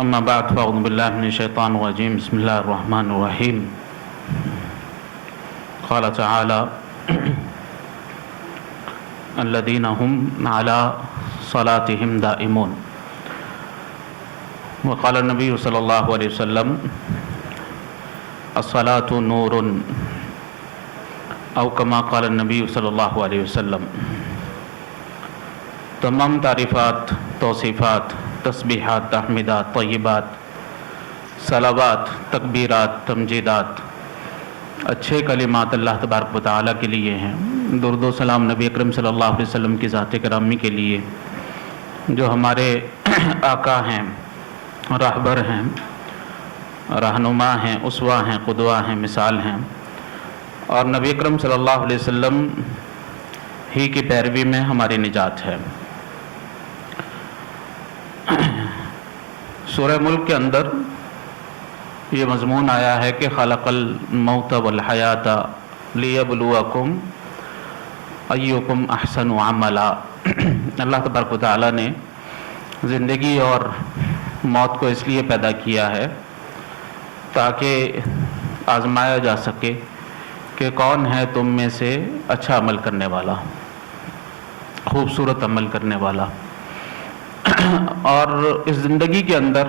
اما بعد فاعوذ باللہ من الشیطان الرجیم بسم اللہ الرحمن الرحیم قال تعالی الذین هم علی صلاتهم دائمون وقال النبی صلی اللہ علیہ وسلم الصلاة نور او کما قال النبی صلی اللہ علیہ وسلم۔ تمام تعریفات، توصیفات، تسبیحات، تحمیدات، طیبات، صلوات، تکبیرات، تمجیدات، اچھے کلمات اللہ تبارک و تعالیٰ کے لیے ہیں۔ درود و سلام نبی اکرم صلی اللہ علیہ وسلم کی ذات گرامی کے لیے جو ہمارے آقا ہیں، راہبر ہیں، رہنما ہیں، اسوہ ہیں، قدوہ ہیں، مثال ہیں، اور نبی اکرم صلی اللہ علیہ وسلم ہی کی پیروی میں ہماری نجات ہے۔ سورہ ملک کے اندر یہ مضمون آیا ہے کہ خلق الموت والحیات لیبلوکم ایکم احسن عملا۔ اللہ تبارک و تعالیٰ نے زندگی اور موت کو اس لیے پیدا کیا ہے تاکہ آزمایا جا سکے کہ کون ہے تم میں سے اچھا عمل کرنے والا، خوبصورت عمل کرنے والا۔ اور اس زندگی کے اندر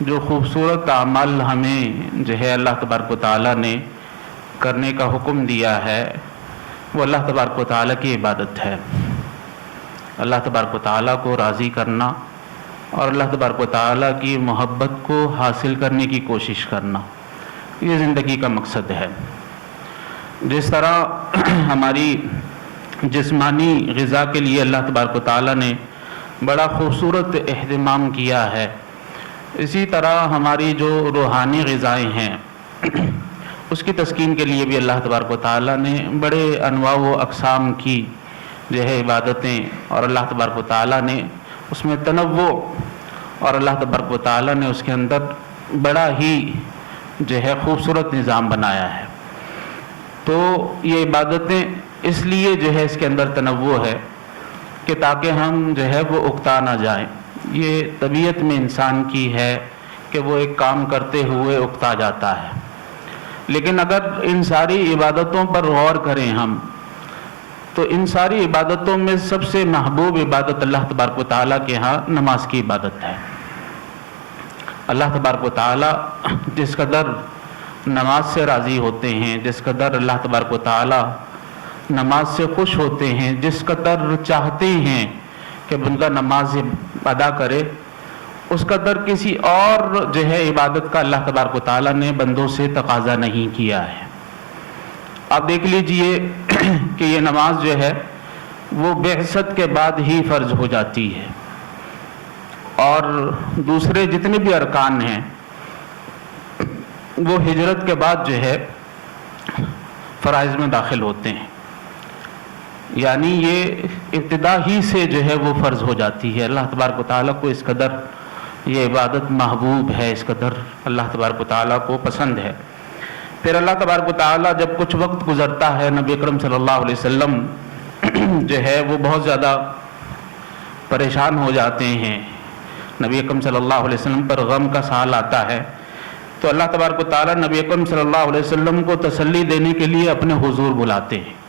جو خوبصورت اعمال ہمیں جو ہے اللہ تبارک و تعالیٰ نے کرنے کا حکم دیا ہے وہ اللہ تبارک و تعالیٰ کی عبادت ہے۔ اللہ تبارک و تعالیٰ کو راضی کرنا اور اللہ تبارک و تعالیٰ کی محبت کو حاصل کرنے کی کوشش کرنا، یہ زندگی کا مقصد ہے۔ جس طرح ہماری جسمانی غذا کے لیے اللہ تبارک و تعالیٰ نے بڑا خوبصورت اہتمام کیا ہے، اسی طرح ہماری جو روحانی غذائیں ہیں اس کی تسکین کے لیے بھی اللہ تبارک و تعالیٰ نے بڑے انواع و اقسام کی جو ہے عبادتیں، اور اللہ تبارک و تعالیٰ نے اس میں تنوع، اور اللہ تبارک و تعالیٰ نے اس کے اندر بڑا ہی جو ہے خوبصورت نظام بنایا ہے۔ تو یہ عبادتیں اس لیے جو ہے اس کے اندر تنوع ہے کہ تاکہ ہم جو ہے وہ اکتا نہ جائیں۔ یہ طبیعت میں انسان کی ہے کہ وہ ایک کام کرتے ہوئے اکتا جاتا ہے، لیکن اگر ان ساری عبادتوں پر غور کریں ہم تو ان ساری عبادتوں میں سب سے محبوب عبادت اللہ تبارک و تعالیٰ کے ہاں نماز کی عبادت ہے۔ اللہ تبارک و تعالیٰ جس قدر نماز سے راضی ہوتے ہیں، جس قدر اللہ تبارک و تعالیٰ نماز سے خوش ہوتے ہیں، جس قدر چاہتے ہیں کہ بندہ نماز ادا کرے، اس قدر کسی اور جو ہے عبادت کا اللہ تبارک و تعالیٰ نے بندوں سے تقاضا نہیں کیا ہے۔ آپ دیکھ لیجئے کہ یہ نماز جو ہے وہ بعثت کے بعد ہی فرض ہو جاتی ہے، اور دوسرے جتنے بھی ارکان ہیں وہ ہجرت کے بعد جو ہے فرائض میں داخل ہوتے ہیں، یعنی یہ ابتدا ہی سے جو ہے وہ فرض ہو جاتی ہے۔ اللہ تبارک و تعالیٰ کو اس قدر یہ عبادت محبوب ہے، اس قدر اللہ تبارک و تعالیٰ کو پسند ہے۔ پھر اللہ تبارک و تعالیٰ جب کچھ وقت گزرتا ہے، نبی اکرم صلی اللہ علیہ وسلم جو ہے وہ بہت زیادہ پریشان ہو جاتے ہیں، نبی اکرم صلی اللہ علیہ وسلم پر غم کا سال آتا ہے، تو اللہ تبارک و تعالیٰ نبی اکرم صلی اللہ علیہ وسلم کو تسلی دینے کے لیے اپنے حضور بلاتے ہیں۔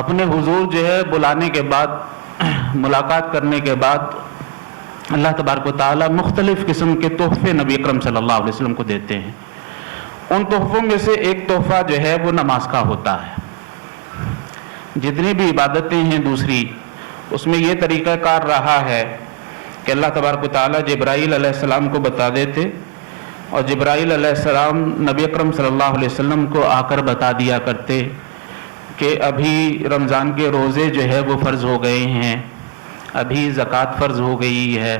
اپنے حضور جو ہے بلانے کے بعد، ملاقات کرنے کے بعد اللہ تبارک و تعالیٰ مختلف قسم کے تحفے نبی اکرم صلی اللہ علیہ وسلم کو دیتے ہیں۔ ان تحفوں میں سے ایک تحفہ جو ہے وہ نماز کا ہوتا ہے۔ جتنی بھی عبادتیں ہیں دوسری، اس میں یہ طریقہ کار رہا ہے کہ اللہ تبارک و تعالیٰ جبرائیل علیہ السلام کو بتا دیتے، اور جبرائیل علیہ السلام نبی اکرم صلی اللہ علیہ وسلم کو آ کر بتا دیا کرتے کہ ابھی رمضان کے روزے جو ہے وہ فرض ہو گئے ہیں، ابھی زکوٰۃ فرض ہو گئی ہے،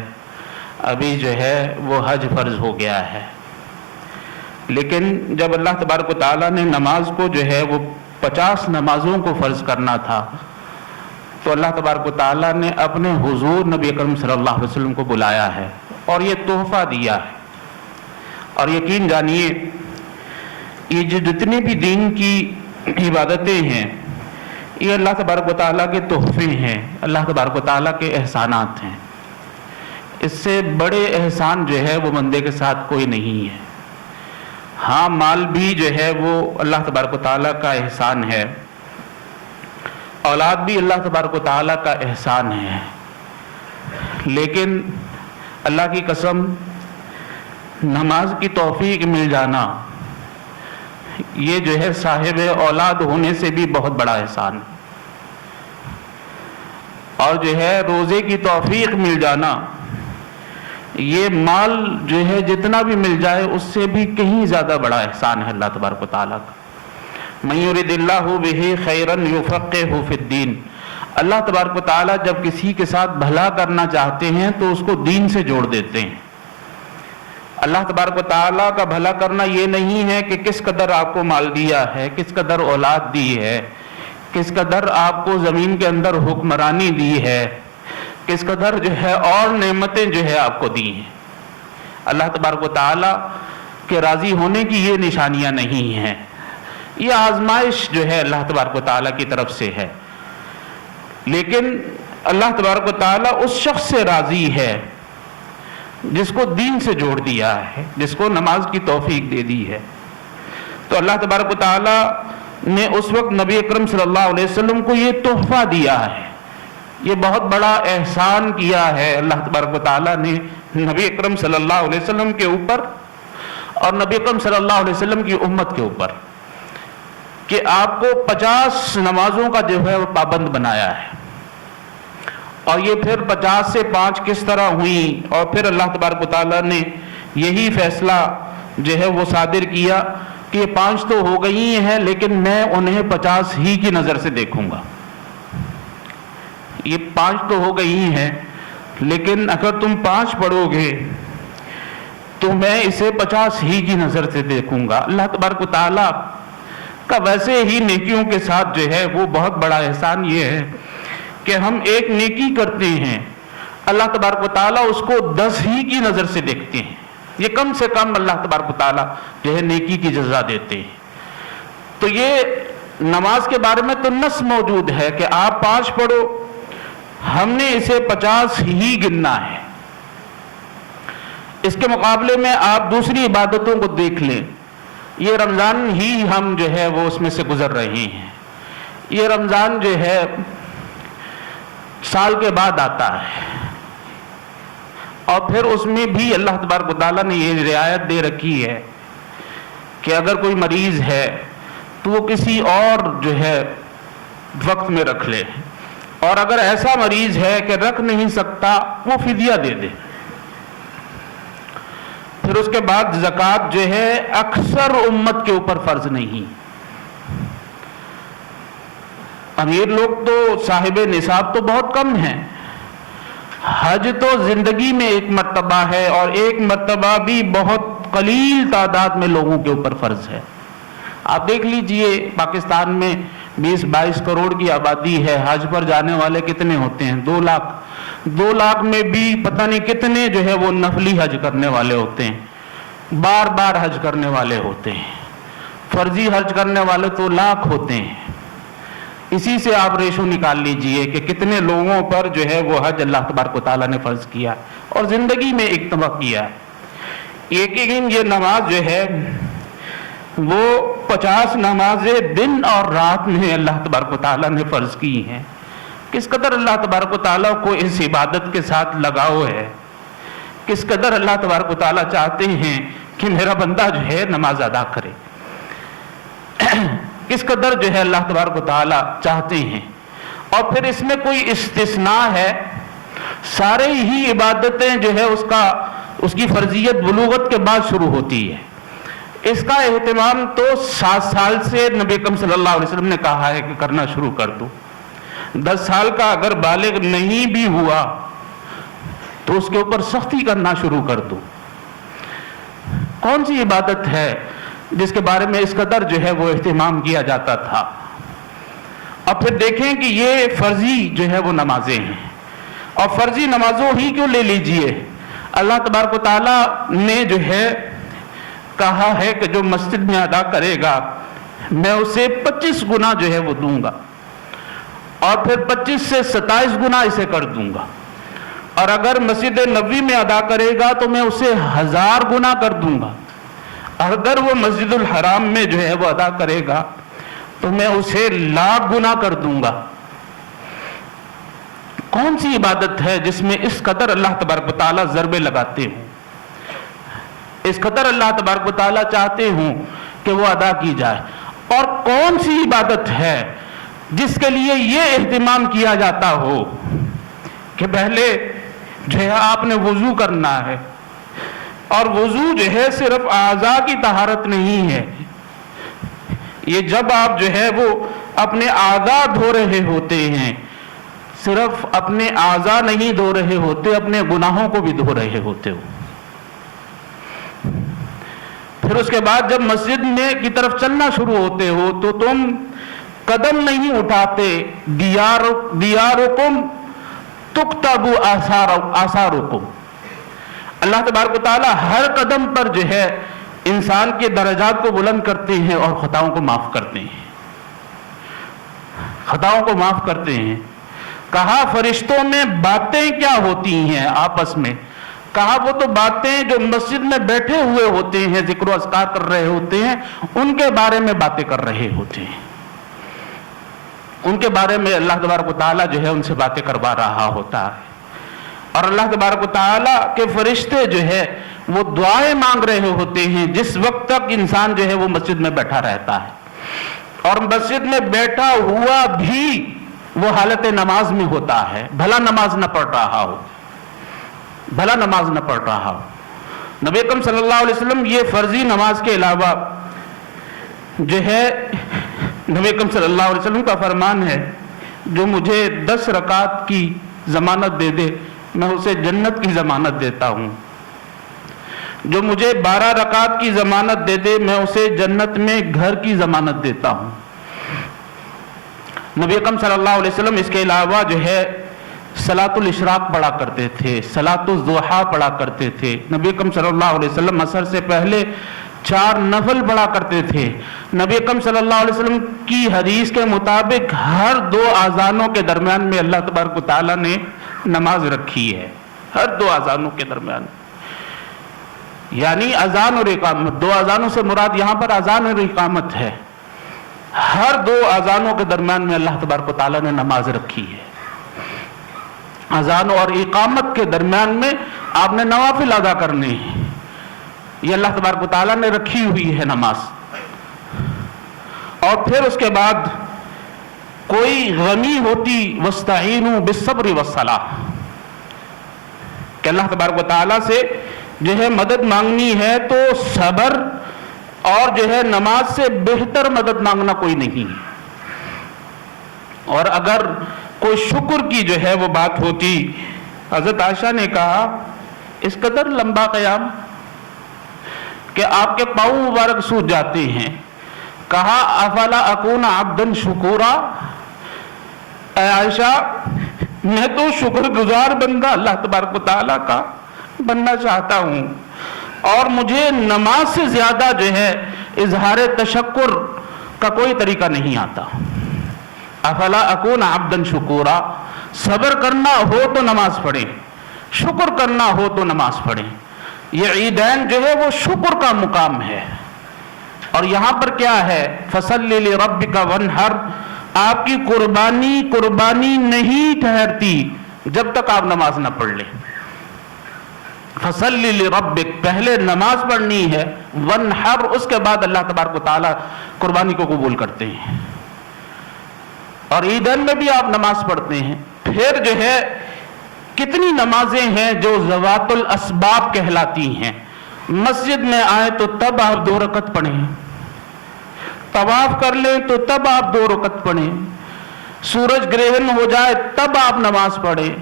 ابھی جو ہے وہ حج فرض ہو گیا ہے۔ لیکن جب اللہ تبارک و تعالیٰ نے نماز کو جو ہے وہ 50 نمازوں کو فرض کرنا تھا، تو اللہ تبارک و تعالیٰ نے اپنے حضور نبی اکرم صلی اللہ علیہ وسلم کو بلایا ہے اور یہ تحفہ دیا ہے۔ اور یقین جانیے یہ جو جتنی بھی دین کی عبادتیں ہیں یہ اللہ تبارک و تعالیٰ کے تحفے ہیں، اللہ تبارک و تعالیٰ کے احسانات ہیں۔ اس سے بڑے احسان جو ہے وہ بندے کے ساتھ کوئی نہیں ہے۔ ہاں مال بھی جو ہے وہ اللہ تبارک و تعالیٰ کا احسان ہے، اولاد بھی اللہ تبارک و تعالیٰ کا احسان ہے، لیکن اللہ کی قسم نماز کی توفیق مل جانا یہ جو ہے صاحب اولاد ہونے سے بھی بہت بڑا احسان ہے، اور جو ہے روزے کی توفیق مل جانا یہ مال جو ہے جتنا بھی مل جائے اس سے بھی کہیں زیادہ بڑا احسان ہے اللہ تبارک و تعالیٰ کا۔ مَن يُرِدِ اللَّهُ بِهِ خَيْرًا يُفَقِّهْهُ فِي الدِّينِ، اللہ تبارک و تعالیٰ جب کسی کے ساتھ بھلا کرنا چاہتے ہیں تو اس کو دین سے جوڑ دیتے ہیں۔ اللہ تبارک و تعالیٰ کا بھلا کرنا یہ نہیں ہے کہ کس قدر آپ کو مال دیا ہے، کس قدر اولاد دی ہے، کس قدر آپ کو زمین کے اندر حکمرانی دی ہے، کس قدر جو ہے اور نعمتیں جو ہے آپ کو دی ہیں۔ اللہ تبارک و تعالیٰ کے راضی ہونے کی یہ نشانیاں نہیں ہیں، یہ آزمائش جو ہے اللہ تبارک و تعالیٰ کی طرف سے ہے، لیکن اللہ تبارک و تعالیٰ اس شخص سے راضی ہے جس کو دین سے جوڑ دیا ہے، جس کو نماز کی توفیق دے دی ہے۔ تو اللہ تبارک و تعالیٰ نے اس وقت نبی اکرم صلی اللہ علیہ وسلم کو یہ تحفہ دیا ہے، یہ بہت بڑا احسان کیا ہے اللہ تبارک و تعالیٰ نے نبی اکرم صلی اللہ علیہ وسلم کے اوپر اور نبی اکرم صلی اللہ علیہ وسلم کی امت کے اوپر، کہ آپ کو 50 نمازوں کا جو ہے وہ پابند بنایا ہے، اور یہ پھر 50 سے 5 کس طرح ہوئیں، اور پھر اللہ تبارک و تعالیٰ نے یہی فیصلہ جو ہے وہ صادر کیا کہ یہ 5 تو ہو گئی ہیں لیکن میں انہیں 50 ہی کی نظر سے دیکھوں گا۔ یہ 5 تو ہو گئی ہیں لیکن اگر تم 5 پڑھو گے تو میں اسے 50 ہی کی نظر سے دیکھوں گا۔ اللہ تبارک و تعالیٰ کا ویسے ہی نیکیوں کے ساتھ جو ہے وہ بہت بڑا احسان یہ ہے کہ ہم ایک نیکی کرتے ہیں، اللہ تبارک و تعالیٰ اس کو 10 ہی کی نظر سے دیکھتے ہیں، یہ کم سے کم اللہ تبارک و تعالیٰ جو ہے نیکی کی جزا دیتے ہیں۔ تو یہ نماز کے بارے میں تو نص موجود ہے کہ آپ 5 پڑھو، ہم نے اسے 50 ہی گننا ہے۔ اس کے مقابلے میں آپ دوسری عبادتوں کو دیکھ لیں، یہ رمضان ہی ہم جو ہے وہ اس میں سے گزر رہے ہیں، یہ رمضان جو ہے سال کے بعد آتا ہے، اور پھر اس میں بھی اللہ تبارک و تعالیٰ نے یہ رعایت دے رکھی ہے کہ اگر کوئی مریض ہے تو وہ کسی اور جو ہے وقت میں رکھ لے، اور اگر ایسا مریض ہے کہ رکھ نہیں سکتا وہ فدیہ دے دے۔ پھر اس کے بعد زکوٰۃ جو ہے اکثر امت کے اوپر فرض نہیں، امیر لوگ تو صاحب نصاب تو بہت کم ہیں، حج تو زندگی میں ایک مرتبہ ہے، اور ایک مرتبہ بھی بہت قلیل تعداد میں لوگوں کے اوپر فرض ہے۔ آپ دیکھ لیجئے پاکستان میں 20-22 کروڑ کی آبادی ہے، حج پر جانے والے کتنے ہوتے ہیں؟ 2 لاکھ۔ 2 لاکھ میں بھی پتہ نہیں کتنے جو ہے وہ نفلی حج کرنے والے ہوتے ہیں، بار بار حج کرنے والے ہوتے ہیں، فرضی حج کرنے والے تو لاکھ ہوتے ہیں۔ اسی سے آپ ریشو نکال لیجئے کہ کتنے لوگوں پر جو ہے وہ حج اللہ تبارک و تعالیٰ نے فرض کیا اور زندگی میں ایک طبق کیا ہے۔ یقیناً یہ نماز جو ہے وہ 50 نمازیں دن اور رات میں اللہ تبارک و تعالیٰ نے فرض کی ہیں۔ کس قدر اللہ تبارک و تعالیٰ کو اس عبادت کے ساتھ لگاؤ ہے، کس قدر اللہ تبارک و تعالیٰ چاہتے ہیں کہ میرا بندہ جو ہے نماز ادا کرے، کس قدر جو ہے اللہ تبارک و تعالیٰ چاہتے ہیں۔ اور پھر اس میں کوئی استثناء ہے، سارے ہی عبادتیں جو ہے اس کی فرضیت بلوغت کے بعد شروع ہوتی ہے۔ اس کا اہتمام تو 7 سال سے نبی اکرم صلی اللہ علیہ وسلم نے کہا ہے کہ کرنا شروع کر دو۔ 10 سال کا اگر بالغ نہیں بھی ہوا تو اس کے اوپر سختی کرنا شروع کر دو۔ کون سی عبادت ہے جس کے بارے میں اس قدر جو ہے وہ اہتمام کیا جاتا تھا؟ اب پھر دیکھیں کہ یہ فرضی جو ہے وہ نمازیں ہیں، اور فرضی نمازوں ہی کیوں لے لیجئے، اللہ تبارک و تعالیٰ نے جو ہے کہا ہے کہ جو مسجد میں ادا کرے گا میں اسے 25 گنا جو ہے وہ دوں گا، اور پھر 25 سے 27 گنا اسے کر دوں گا، اور اگر مسجد نبوی میں ادا کرے گا تو میں اسے 1000 گنا کر دوں گا، اگر وہ مسجد الحرام میں جو ہے وہ ادا کرے گا تو میں اسے 1,00,000 گنا کر دوں گا۔ کون سی عبادت ہے جس میں اس قدر اللہ تبارک و تعالیٰ ضربے لگاتے ہوں، اس قدر اللہ تبارک و تعالیٰ چاہتے ہوں کہ وہ ادا کی جائے؟ اور کون سی عبادت ہے جس کے لیے یہ اہتمام کیا جاتا ہو کہ پہلے جو ہے آپ نے وضو کرنا ہے، اور وضو جو ہے صرف اعضاء کی طہارت نہیں ہے، یہ جب آپ جو ہے وہ اپنے اعضاء دھو رہے ہوتے ہیں، صرف اپنے اعضاء نہیں دھو رہے ہوتے، اپنے گناہوں کو بھی دھو رہے ہوتے ہو۔ پھر اس کے بعد جب مسجد میں کی طرف چلنا شروع ہوتے ہو تو تم قدم نہیں اٹھاتے، دیارکم تکتب آثارکم، اللہ تبارک و تعالیٰ ہر قدم پر جو ہے انسان کے درجات کو بلند کرتے ہیں اور خطاؤں کو معاف کرتے ہیں، خطاؤں کو معاف کرتے ہیں۔ کہا فرشتوں میں باتیں کیا ہوتی ہیں آپس میں؟ کہا وہ تو باتیں جو مسجد میں بیٹھے ہوئے ہوتے ہیں، ذکر و اذکار کر رہے ہوتے ہیں، ان کے بارے میں باتیں کر رہے ہوتے ہیں، ان کے بارے میں اللہ تبارک و تعالیٰ جو ہے ان سے باتیں کروا رہا ہوتا ہے۔ اور اللہ تبارک و تعالیٰ کے فرشتے جو ہے وہ دعائیں مانگ رہے ہوتے ہیں جس وقت تک انسان جو ہے وہ مسجد میں بیٹھا رہتا ہے، اور مسجد میں بیٹھا ہوا بھی وہ حالت نماز میں ہوتا ہے، بھلا نماز نہ پڑھ رہا ہو، بھلا نماز نہ پڑھ رہا ہو۔ نبی اکرم صلی اللہ علیہ وسلم یہ فرضی نماز کے علاوہ جو ہے نبی اکرم صلی اللہ علیہ وسلم کا فرمان ہے، جو مجھے 10 رکعت کی ضمانت دے دے میں اسے جنت کی ضمانت دیتا ہوں، جو مجھے 12 رکعت کی ضمانت دے دے میں اسے جنت میں گھر کی ضمانت دیتا ہوں۔ نبی اکرم صلی اللہ علیہ وسلم اس کے علاوہ جو ہے صلاۃ الاشراق پڑھا کرتے تھے، صلاۃ الضحیٰ پڑھا کرتے تھے۔ نبی اکرم صلی اللہ علیہ وسلم عصر سے پہلے 4 نفل پڑھا کرتے تھے۔ نبی اکرم صلی اللہ علیہ وسلم کی حدیث کے مطابق ہر 2 اذانوں کے درمیان میں اللہ تبارک و تعالیٰ نے نماز رکھی ہے، ہر 2 اذانوں کے درمیان، یعنی اذان اور اقامت، 2 اذانوں سے مراد یہاں پر اذان اور اقامت ہے، ہر 2 اذانوں کے درمیان میں اللہ تبارک و تعالیٰ نے نماز رکھی ہے۔ اذان اور اقامت کے درمیان میں آپ نے نوافل ادا کرنے ہیں، یہ اللہ تبارک و تعالیٰ نے رکھی ہوئی ہے نماز۔ اور پھر اس کے بعد کوئی غمی ہوتی وَاسْتَعِينُوا بِالصَّبْرِ وَالصَّلَاةِ، کہ اللہ تبارک و تعالیٰ سے جو ہے مدد مانگنی ہے تو صبر اور جو ہے نماز سے بہتر مدد مانگنا کوئی نہیں۔ اور اگر کوئی شکر کی جو ہے وہ بات ہوتی، حضرت عائشہ نے کہا اس قدر لمبا قیام کہ آپ کے پاؤں مبارک سوج جاتے ہیں۔ کہا افلا اکون عبدا شکورا، اے عائشہ میں تو شکر گزار بندہ اللہ تبارک و تعالیٰ کا بننا چاہتا ہوں، اور مجھے نماز سے زیادہ جو ہے اظہار تشکر کا کوئی طریقہ نہیں آتا۔ افلا اکون عبدا شکورا، صبر کرنا ہو تو نماز پڑھیں، شکر کرنا ہو تو نماز پڑھیں۔ یہ عیدین جو ہے وہ شکر کا مقام ہے، اور یہاں پر کیا ہے فَصَلِّ لِرَبِّكَ وَانْحَرْ، آپ کی قربانی نہیں ٹھہرتی جب تک آپ نماز نہ پڑھ لیں۔ فَصَلِّ لِرَبِّكَ، پہلے نماز پڑھنی ہے، وَانْحَرْ اس کے بعد اللہ تبارک و تعالیٰ قربانی کو قبول کرتے ہیں۔ اور عیدین میں بھی آپ نماز پڑھتے ہیں۔ پھر جو ہے کتنی نمازیں ہیں جو ذوات الاسباب کہلاتی ہیں۔ مسجد میں آئے تو تب آپ 2 رکعت پڑھیں، طواف کر لیں تو تب آپ 2 رکعت پڑھیں، سورج گرہن ہو جائے تب آپ نماز پڑھیں،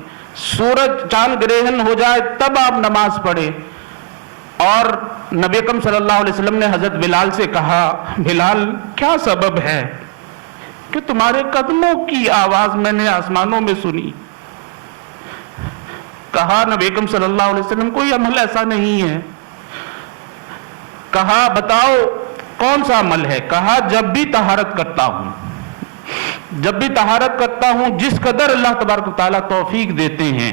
سورج چاند گرہن ہو جائے تب آپ نماز پڑھیں۔ اور نبی اکرم صلی اللہ علیہ وسلم نے حضرت بلال سے کہا بلال کیا سبب ہے کہ تمہارے قدموں کی آواز میں نے آسمانوں میں سنی؟ کہا نبی اکرم صلی اللہ علیہ وسلم کوئی عمل ایسا نہیں ہے۔ کہا بتاؤ کون سا عمل ہے؟ کہا جب بھی طہارت کرتا ہوں، جب بھی طہارت کرتا ہوں، جس قدر اللہ تبارک و تعالیٰ توفیق دیتے ہیں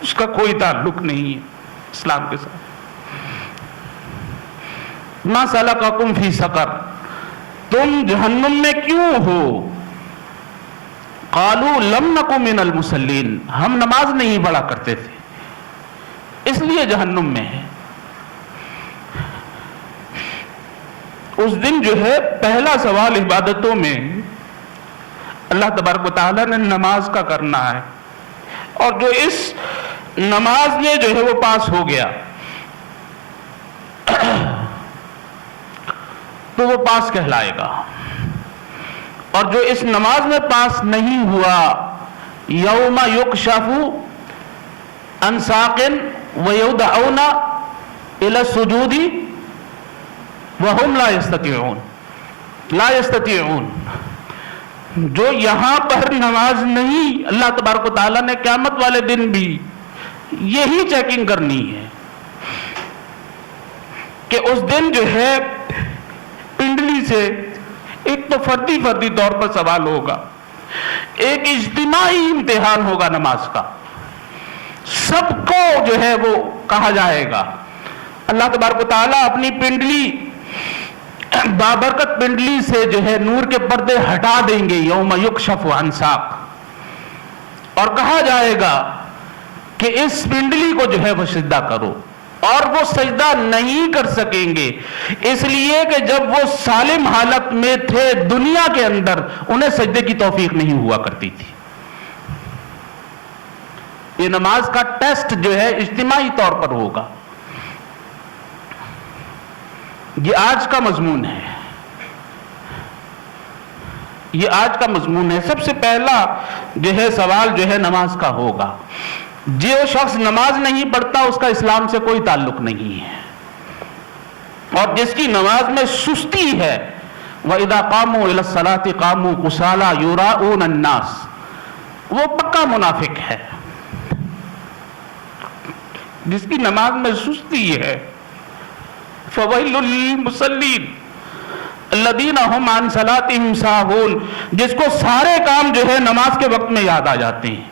اس کا کوئی تعلق نہیں ہے اسلام کے ساتھ. ما سلککم فی سقر, تم جہنم میں کیوں ہو؟ قالوا لم نک من المصلین, ہم نماز نہیں پڑھا کرتے تھے اس لیے جہنم میں ہے. اس دن جو ہے پہلا سوال عبادتوں میں اللہ تبارک و تعالیٰ نے نماز کا کرنا ہے, اور جو اس نماز میں جو ہے وہ پاس ہو گیا تو وہ پاس کہلائے گا, اور جو اس نماز میں پاس نہیں ہوا یوم یکشف عن ساق ویدعون الی السجود وہم لا یستطیعون, جو یہاں پر نماز نہیں, اللہ تبارک و تعالیٰ نے قیامت والے دن بھی یہی چیکنگ کرنی ہے کہ اس دن جو ہے پنڈلی سے ایک تو فردی طور پر سوال ہوگا, ایک اجتماعی امتحان ہوگا نماز کا, سب کو جو ہے وہ کہا جائے گا. اللہ تبارک و تعالیٰ اپنی پنڈلی, بابرکت پنڈلی سے جو ہے نور کے پردے ہٹا دیں گے یوم یکشف عن ساق, اور کہا جائے گا کہ اس پنڈلی کو جو ہے وہ سجدہ کرو, اور وہ سجدہ نہیں کر سکیں گے اس لیے کہ جب وہ سالم حالت میں تھے دنیا کے اندر انہیں سجدے کی توفیق نہیں ہوا کرتی تھی. یہ نماز کا ٹیسٹ جو ہے اجتماعی طور پر ہوگا. یہ آج کا مضمون ہے, یہ آج کا مضمون ہے. سب سے پہلا جو ہے سوال جو ہے نماز کا ہوگا. جو شخص نماز نہیں پڑھتا اس کا اسلام سے کوئی تعلق نہیں ہے, اور جس کی نماز میں سستی ہے وَإِذَا قَامُوا إِلَى الصَّلَاةِ قَامُوا كُسَالَىٰ يُرَاءُونَ النَّاسَ, وہ پکا منافق ہے. جس کی نماز میں سستی ہے فَوَيْلٌ لِّلْمُصَلِّينَ الَّذِينَ هُمْ عَنْ صَلَاتِهِمْ سَاهُونَ, جس کو سارے کام جو ہے نماز کے وقت میں یاد آ جاتے ہیں.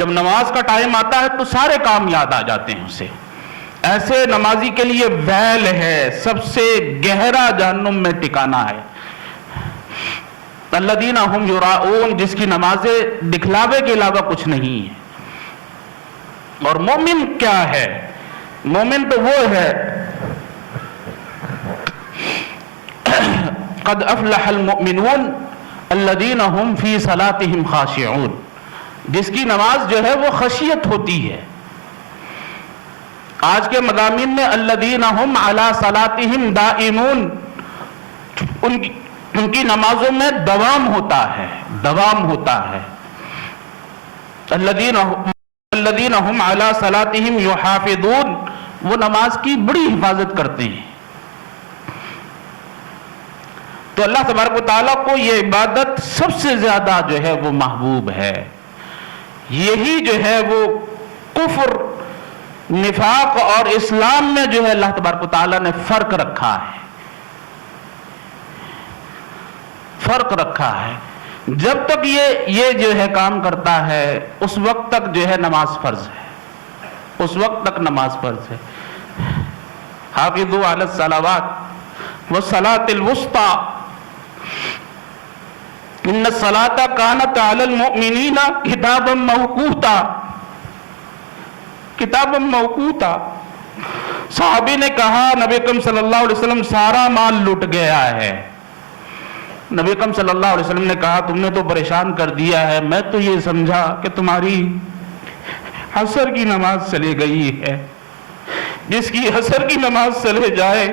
جب نماز کا ٹائم آتا ہے تو سارے کام یاد آ جاتے ہیں اسے. ایسے نمازی کے لیے ویل ہے, سب سے گہرا جہنم میں ٹھکانہ ہے. الذین هم یراؤون, جس کی نمازیں دکھلاوے کے علاوہ کچھ نہیں ہے. اور مومن کیا ہے؟ مومن تو وہ ہے قد افلح المؤمنون الذین هم فی صلاتهم خاشعون, جس کی نماز جو ہے وہ خشیت ہوتی ہے. آج کے مضامین میں الذین هم علی صلاتهم دائمون, ان کی نمازوں میں دوام ہوتا ہے, دوام ہوتا ہے. الذین هم علی صلاتهم یحافظون, وہ نماز کی بڑی حفاظت کرتے ہیں. تو اللہ تبارک و تعالیٰ کو یہ عبادت سب سے زیادہ جو ہے وہ محبوب ہے. یہی جو ہے وہ کفر, نفاق اور اسلام میں جو ہے اللہ تبارک و تعالیٰ نے فرق رکھا ہے, فرق رکھا ہے. جب تک یہ جو ہے کام کرتا ہے اس وقت تک جو ہے نماز فرض ہے, اس وقت تک نماز فرض ہے. حافظوا علی الصلوات والصلاۃ الوسطی ان الصلاۃ کانت علی المؤمنین کتابا موقوتا, کتابا موقوتا. صحابی نے کہا نبی اکرم صلی اللہ علیہ وسلم سارا مال لٹ گیا ہے. نبی اکرم صلی اللہ علیہ وسلم نے کہا تم نے تو پریشان کر دیا ہے, میں تو یہ سمجھا کہ تمہاری عصر کی نماز چلی گئی ہے. جس کی عصر کی نماز چلے جائے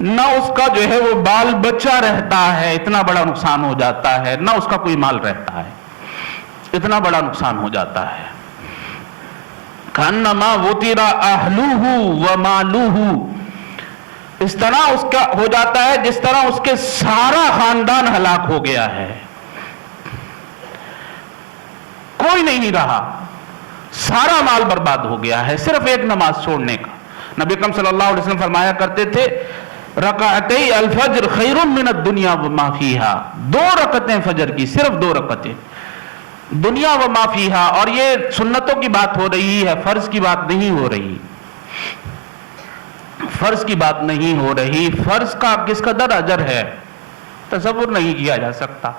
نہ اس کا جو ہے وہ بال بچہ رہتا ہے, اتنا بڑا نقصان ہو جاتا ہے, نہ اس کا کوئی مال رہتا ہے, اتنا بڑا نقصان ہو جاتا ہے. کانما وطر اہلہ ومالہ, اس طرح اس کا ہو جاتا ہے جس طرح اس کے سارا خاندان ہلاک ہو گیا ہے, کوئی نہیں رہا, سارا مال برباد ہو گیا ہے صرف ایک نماز چھوڑنے کا. نبی اکرم صلی اللہ علیہ وسلم فرمایا کرتے تھے رکعتي الفجر خیر من الدنیا وما فیہا, 2 رکعتیں فجر کی, صرف 2 رکعتیں, دنیا و ما فیہا، اور یہ سنتوں کی بات ہو رہی ہے، فرض کی بات نہیں ہو رہی، فرض کی بات نہیں ہو رہی۔ فرض کا کس قدر اجر ہے تصور نہیں کیا جا سکتا،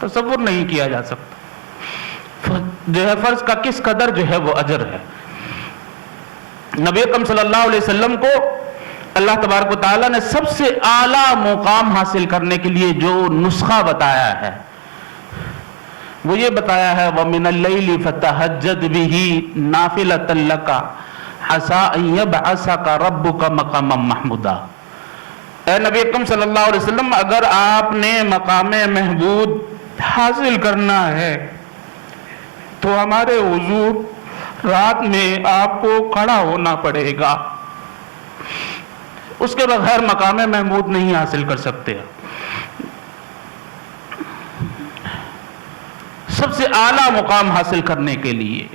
تصور نہیں کیا جا سکتا، جو ہے فرض کا کس قدر جو ہے وہ اجر ہے۔ نبی اکرم صلی اللہ علیہ وسلم کو اللہ تبارک و تعالیٰ نے سب سے اعلیٰ مقام حاصل کرنے کے لیے جو نسخہ بتایا ہے وہ یہ بتایا ہے وَمِنَ اللَّيْلِ فَتَهَجَّدْ بِهِ نَافِلَةً لَكَ عَسَىٰ أَن يَبْعَثَكَ رَبُّكَ مَقَامًا مَحْمُودًا۔ اے نبی اکرم صلی اللہ علیہ وسلم، اگر آپ نے مقام محمود حاصل کرنا ہے تو ہمارے حضور رات میں آپ کو کھڑا ہونا پڑے گا، اس کے بغیر مقام محمود نہیں حاصل کر سکتے۔ سب سے اعلیٰ مقام حاصل کرنے کے لیے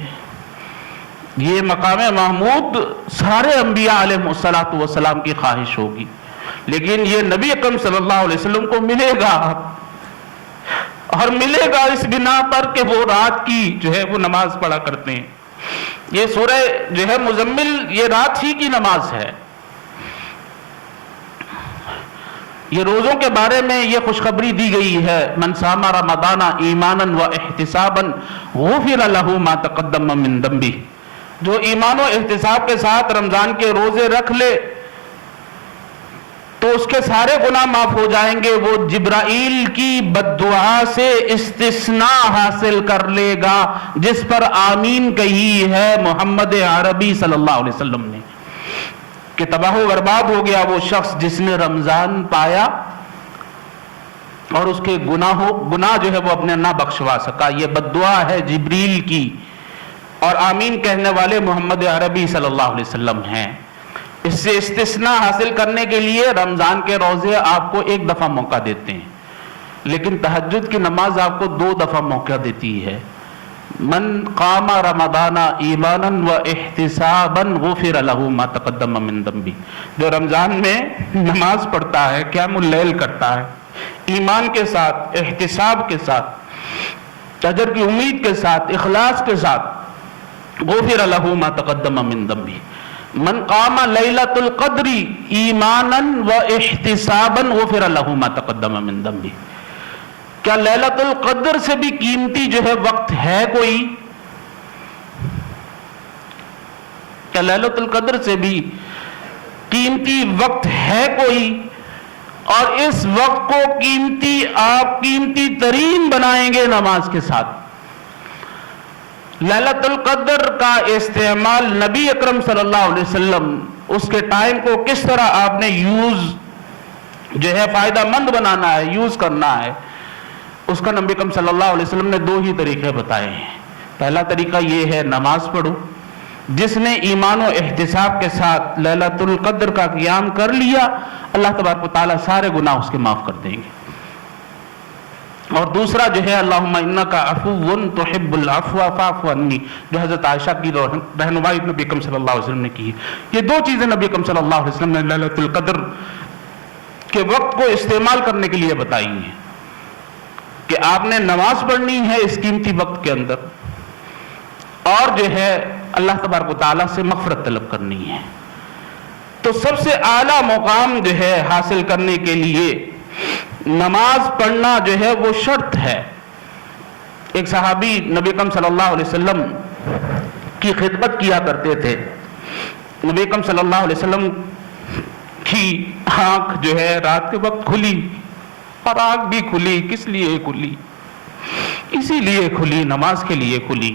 یہ مقام محمود سارے انبیاء علیہ الصلوۃ والسلام کی خواہش ہوگی، لیکن یہ نبی اکرم صلی اللہ علیہ وسلم کو ملے گا، اور ملے گا اس بنا پر کہ وہ رات کی جو ہے وہ نماز پڑھا کرتے ہیں۔ یہ سورہ جو ہے مزمل یہ رات ہی کی نماز ہے۔ یہ روزوں کے بارے میں یہ خوشخبری دی گئی ہے، من صام رمضان ایمانا و احتسابا غفر له ما تقدم من ذنبه، جو ایمان و احتساب کے ساتھ رمضان کے روزے رکھ لے تو اس کے سارے گناہ معاف ہو جائیں گے، وہ جبرائیل کی بد دعا سے استثناء حاصل کر لے گا جس پر آمین کہی ہے محمد عربی صلی اللہ علیہ وسلم نے، کہ تباہ و برباد ہو گیا وہ شخص جس نے رمضان پایا اور اس کے گناہ جو ہے وہ اپنے نہ بخشوا سکا۔ یہ بد دعا ہے جبریل کی، اور آمین کہنے والے محمد عربی صلی اللہ علیہ وسلم ہیں۔ اس سے استثناء حاصل کرنے کے لیے رمضان کے روزے آپ کو ایک دفعہ موقع دیتے ہیں، لیکن تہجد کی نماز آپ کو 2 دفعہ موقع دیتی ہے۔ من قام رمضان ایمانا و احتسابا غفر له ما تقدم من ذنبه، جو رمضان میں نماز پڑھتا ہے، قیام اللیل کرتا ہے، ایمان کے ساتھ، احتساب کے ساتھ، اجر کی امید کے ساتھ، اخلاص کے ساتھ، غفر له ما تقدم من ذنبه۔ من قام لیلۃ القدر ایمانا و احتسابا غفر له ما تقدم من ذنبه۔ کیا لیلۃ القدر سے بھی قیمتی جو ہے وقت ہے کوئی؟ کیا لیلۃ القدر سے بھی قیمتی وقت ہے کوئی؟ اور اس وقت کو قیمتی آپ قیمتی ترین بنائیں گے نماز کے ساتھ۔ لیلۃ القدر کا استعمال نبی اکرم صلی اللہ علیہ وسلم اس کے ٹائم کو کس طرح آپ نے یوز جو ہے فائدہ مند بنانا ہے، یوز کرنا ہے، اس کا نبی اکرم صلی اللہ علیہ وسلم نے 2 ہی طریقے بتائے ہیں۔ پہلا طریقہ یہ ہے نماز پڑھو، جس نے ایمان و احتساب کے ساتھ لیلۃ القدر کا قیام کر لیا اللہ تبارک و تعالیٰ سارے گناہ اس کے معاف کر دیں گے۔ اور دوسرا جو ہے اللہم انک عفو تحب العفو فاعف عنی، جو حضرت عائشہ کی رہنمائی نبی اکرم صلی اللہ علیہ وسلم نے کی۔ یہ 2 چیزیں نبی اکرم صلی اللہ علیہ وسلم نے لیلۃ القدر کے وقت کو استعمال کرنے کے لیے بتائی ہیں، کہ آپ نے نماز پڑھنی ہے اس قیمتی وقت کے اندر، اور جو ہے اللہ تبارک و تعالیٰ سے مغفرت طلب کرنی ہے۔ تو سب سے اعلیٰ مقام جو ہے حاصل کرنے کے لیے نماز پڑھنا جو ہے وہ شرط ہے۔ ایک صحابی نبی اکرم صلی اللہ علیہ وسلم کی خدمت کیا کرتے تھے۔ نبی اکرم صلی اللہ علیہ وسلم کی آنکھ جو ہے رات کے وقت کھلی، اور آنکھ بھی کھلی، کس لیے کھلی؟ اسی لیے کھلی، نماز کے لیے کھلی۔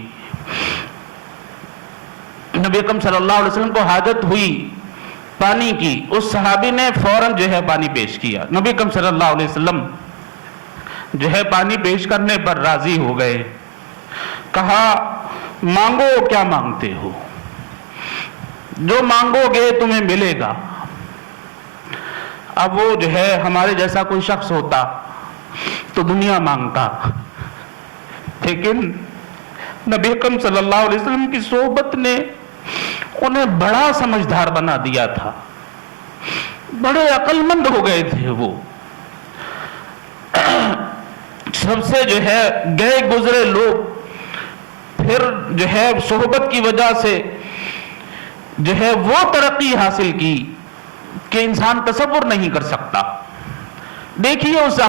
نبی اکرم صلی اللہ علیہ وسلم کو حاجت ہوئی پانی کی، اس صحابی نے فوراً جو ہے پانی پیش کیا۔ نبی اکرم صلی اللہ علیہ وسلم جو ہے پانی پیش کرنے پر راضی ہو گئے، کہا مانگو کیا مانگتے ہو، جو مانگو گے تمہیں ملے گا۔ اب وہ جو ہے ہمارے جیسا کوئی شخص ہوتا تو دنیا مانگتا، لیکن نبی اکرم صلی اللہ علیہ وسلم کی صحبت نے انہیں بڑا سمجھدار بنا دیا تھا، بڑے عقل مند ہو گئے تھے وہ۔ مذہب سے جو ہے گئے گزرے لوگ پھر جو ہے صحبت کی وجہ سے جو ہے وہ ترقی حاصل کی کہ انسان تصور نہیں کر سکتا. دیکھیے اس